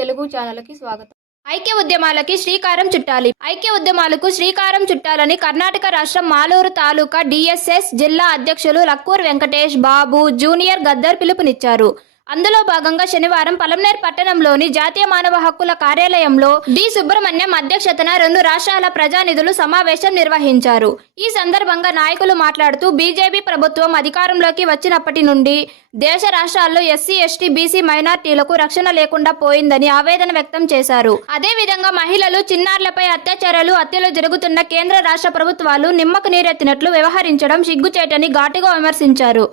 తెలుగు ఛానల్కి స్వాగతం. ఐక్య ఉద్యమాలకి శ్రీకారం చుట్టాలి. ఐక్య ఉద్యమాలకు శ్రీకారం చుట్టాలని కర్ణాటక రాష్ట్రం మాలూరు తాలూకా డిఎస్ఎస్ జిల్లా అధ్యక్షులు లక్కూర్ వెంకటేష్ బాబు జూనియర్ గద్దర్ పిలుపునిచ్చారు. అందులో భాగంగా శనివారం పలమనేర్ పట్టణంలోని జాతీయ మానవ హక్కుల కార్యాలయంలో డి సుబ్రహ్మణ్యం అధ్యక్షతన 2 రాష్ట్రాల ప్రజానిధులు సమావేశం నిర్వహించారు. ఈ సందర్భంగా నాయకులు మాట్లాడుతూ బీజేపీ ప్రభుత్వం అధికారంలోకి వచ్చినప్పటి నుండి దేశ రాష్ట్రాల్లో ఎస్సీ, ఎస్టీ, బీసీ మైనార్టీలకు రక్షణ లేకుండా పోయిందని ఆవేదన వ్యక్తం చేశారు. అదేవిధంగా మహిళలు, చిన్నారులపై అత్యాచారాలు, హత్యలు జరుగుతున్న కేంద్ర రాష్ట్ర ప్రభుత్వాలు నిమ్మకు నీరెత్తినట్లు వ్యవహరించడం సిగ్గుచేటని ఘాటుగా విమర్శించారు.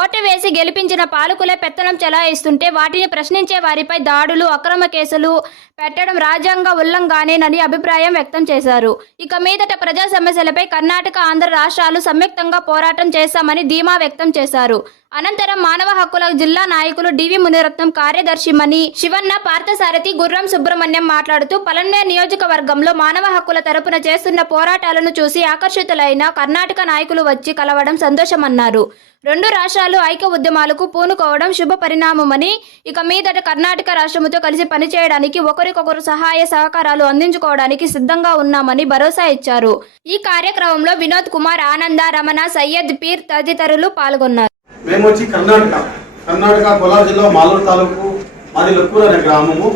ఓటు వేసి గెలిపించిన పాలకులే పెత్తనం చెలాయిస్తుంటే వాటిని ప్రశ్నించే వారిపై దాడులు, అక్రమ కేసులు పెట్టడం రాజ్యాంగ ఉల్లంఘనేనని అభిప్రాయం వ్యక్తం చేశారు. ఇక మీదట ప్రజా సమస్యలపై కర్ణాటక, ఆంధ్ర రాష్ట్రాలు సంయుక్తంగా పోరాటం చేస్తామని ధీమా వ్యక్తం చేశారు. అనంతరం మానవ హక్కుల జిల్లా నాయకులు డివి మునిరత్నం, కార్యదర్శి మణి శివన్న, పార్థసారథి, గుర్రం సుబ్రహ్మణ్యం మాట్లాడుతూ పలమనేర్ నియోజకవర్గంలో మానవ హక్కుల తరపున చేస్తున్న పోరాటాలను చూసి ఆకర్షితులైన కర్ణాటక నాయకులు వచ్చి కలవడం సంతోషమన్నారు. 2 రాష్ట్రాలు ఐక్య ఉద్యమాలకు పూనుకోవడం శుభ పరిణామమని, ఇక మీదట కర్ణాటక రాష్ట్రముతో కలిసి పనిచేయడానికి, ఒకరికొకరు సహాయ సహకారాలు అందించుకోవడానికి సిద్ధంగా ఉన్నామని భరోసా ఇచ్చారు. ఈ కార్యక్రమంలో వినోద్ కుమార్, ఆనంద, రమణ, సయ్యద్ పీర్ తదితరులు పాల్గొన్నారు. మేము వచ్చి కర్ణాటక కోలార్ జిల్లా మాలూరు తాలూకు, మాది లక్కూర్ అనే గ్రామము.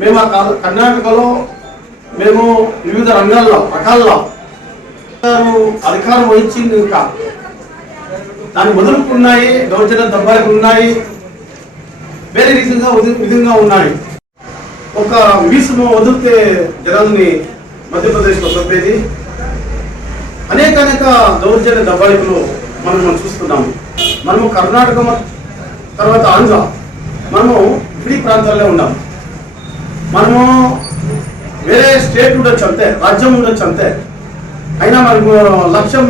మేము ఆ కర్ణాటకలో మేము వివిధ రంగాల్లో రకాల్లో అధికారం వహించింది. ఇంకా దాన్ని వదులుకున్నాయి, దౌర్జన్య దబ్బాయిలు ఉన్నాయి, వేరే విధంగా ఉన్నాయి. ఒక వీసును వదిలితే జనాల్ని మధ్యప్రదేశ్లో చెప్పేది అనేక దౌర్జన్య దబ్బాయిలు మనం చూస్తున్నాము. మనము కర్ణాటక తర్వాత ఆంధ్ర, మనము ఇప్పటి ప్రాంతాల్లో ఉన్నాము. మనము వేరే స్టేట్ ఉండొచ్చు అంతే, రాజ్యం ఉండొచ్చు అంతే, అయినా మనకు లక్ష్యం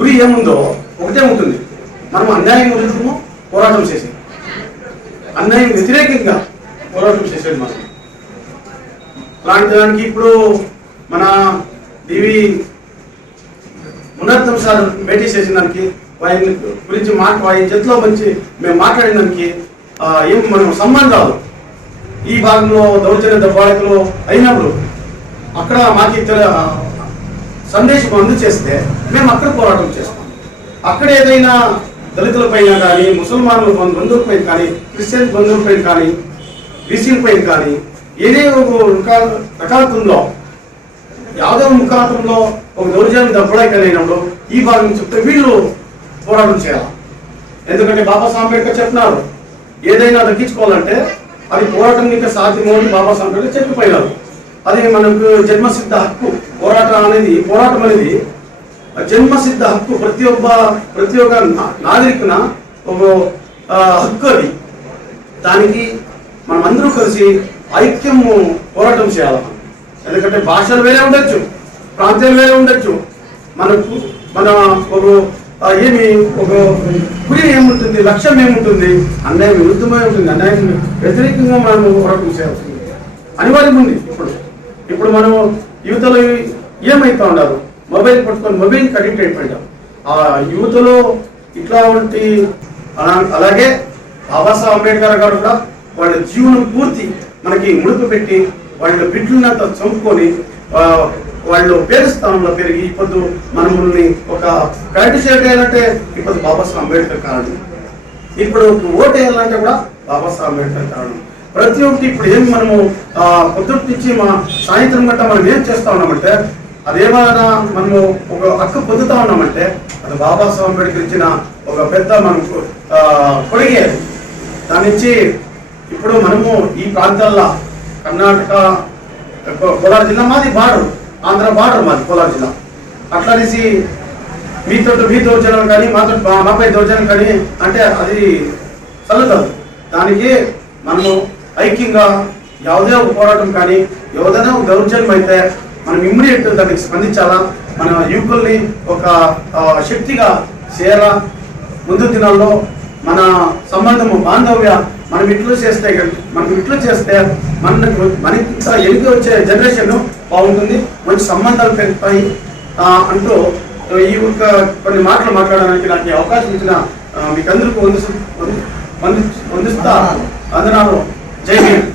గురి ఏముందో ఒకటే ఉంటుంది. మనం అన్యాయం గురించి పోరాటం చేసేది, అన్యాయం వ్యతిరేకంగా పోరాటం చేసేది మనం. అలాంటి దానికి ఇప్పుడు మన డివి మునిరత్నం సార్ భేటీ చేసిన దానికి, వారి గురించి వారి చేతిలో మంచి మేము మాట్లాడిన దానికి ఏం మనం సంబంధాలు ఈ భాగంలో దౌర్జన్య దబ్బాయిలు అయినప్పుడు అక్కడ మాకు సందేశం అందజేస్తే మేము అక్కడ పోరాటం చేస్తాం. అక్కడ ఏదైనా దళితుల పైన కానీ, ముసల్మానుల బంధువులపైన కానీ, క్రిస్టియన్ బంధువులపైన కానీ, బీసీలపైన కానీ ఏదే ఒక రకాలతో యాదవ ముఖాంతంలో ఒక దౌర్జన్యం దబ్బడాయినప్పుడు ఈ భాగం చెప్తే వీళ్ళు పోరాటం చేయాలి. ఎందుకంటే బాబాసాహెబ్ అంబేద్కర్ చెప్తున్నారు, ఏదైనా దక్కించుకోవాలంటే అది పోరాటం ఇంకా సాధ్యమో అని బాబాసాహెబ్ అంబేద్కర్ చెప్పిపోయినారు. అది మనకు జన్మసిద్ధ హక్కు. పోరాటం అనేది జన్మసిద్ధ హక్కు. ప్రతి ఒక్క నాగరికున ఒక హక్కు అది. దానికి మనం అందరూ కలిసి ఐక్యము పోరాటం చేయాలి. ఎందుకంటే భాషలు వేరే ఉండొచ్చు, ప్రాంతాలు వేరే ఉండొచ్చు, మన ఒక గురి ఏముంటుంది, లక్ష్యం ఏముంటుంది, అన్యాయం విరుద్ధమై ఉంటుంది. అన్యాయం వ్యతిరేకంగా మనం పోరాటం చేయాల్సింది అనివార్యం ఉంది. ఇప్పుడు మనం యువతలో ఏమైతా ఉన్నారు, మొబైల్ పట్టుకొని మొబైల్కి అడిక్ట్ అయిపోయింటారు. ఆ యువతలో ఇట్లా ఉంటే అలాగే బాబాసాహెబ్ అంబేద్కర్ గారు కూడా వాళ్ళ జీవనం పూర్తి మనకి ముడుపు పెట్టి వాళ్ళ బిడ్డలంత చంపుకొని వాళ్ళు పేరు స్థానంలో పెరిగి ఇప్పుడు మనల్ని ఒక గైడ్ చేయాలంటే ఇప్పుడు బాబాసాహెబ్ అంబేద్కర్ కారణం. ఇప్పుడు ఓటు వేయాలంటే కూడా బాబాసాహెబ్ అంబేద్కర్ కారణం. ప్రతి ఒక్కటి ఇప్పుడు ఏం మనము పొద్దుటి నుంచి సాయంత్రం గట్ట మనం ఏం చేస్తా ఉన్నామంటే, అదేమైనా మనము ఒక హక్కు పొందుతా ఉన్నామంటే అది బాబాసాహెబ్ అంబేద్కర్ ఇచ్చిన ఒక పెద్ద మనకు కొడిగే. దాని నుంచి ఇప్పుడు మనము ఈ ప్రాంతాల్లో కర్ణాటక కోలార్ జిల్లా మాది బార్డర్, ఆంధ్ర బార్డర్ మాది కోలార్ జిల్లా. అట్లా అనేసి మీ దౌర్జన్యం కానీ మాపై దౌర్జన్యం కానీ అంటే అది చల్లదు. దానికి మనము ఐక్యంగా ಯಾವುದೇ పోరాటం కానీ ఏదైనా దౌర్జన్యం అయితే మనం ఇమ్మీడియట్ దానికి స్పందించాలా. మన యువకుల్ని ఒక శక్తిగా చేయాలా. ముందు దినాల్లో మన సంబంధము బాంధవ్య మనం ఇట్లు చేస్తే మనకి ఎనికి వచ్చే జనరేషన్ బాగుంటుంది, మంచి సంబంధాలు పెరుగుతాయి అంటూ ఈ కొన్ని మాటలు మాట్లాడడానికి నాకు అవకాశం ఇచ్చిన మీకు అందరికీ వందిస్తా అందనాలు. జై హింద్.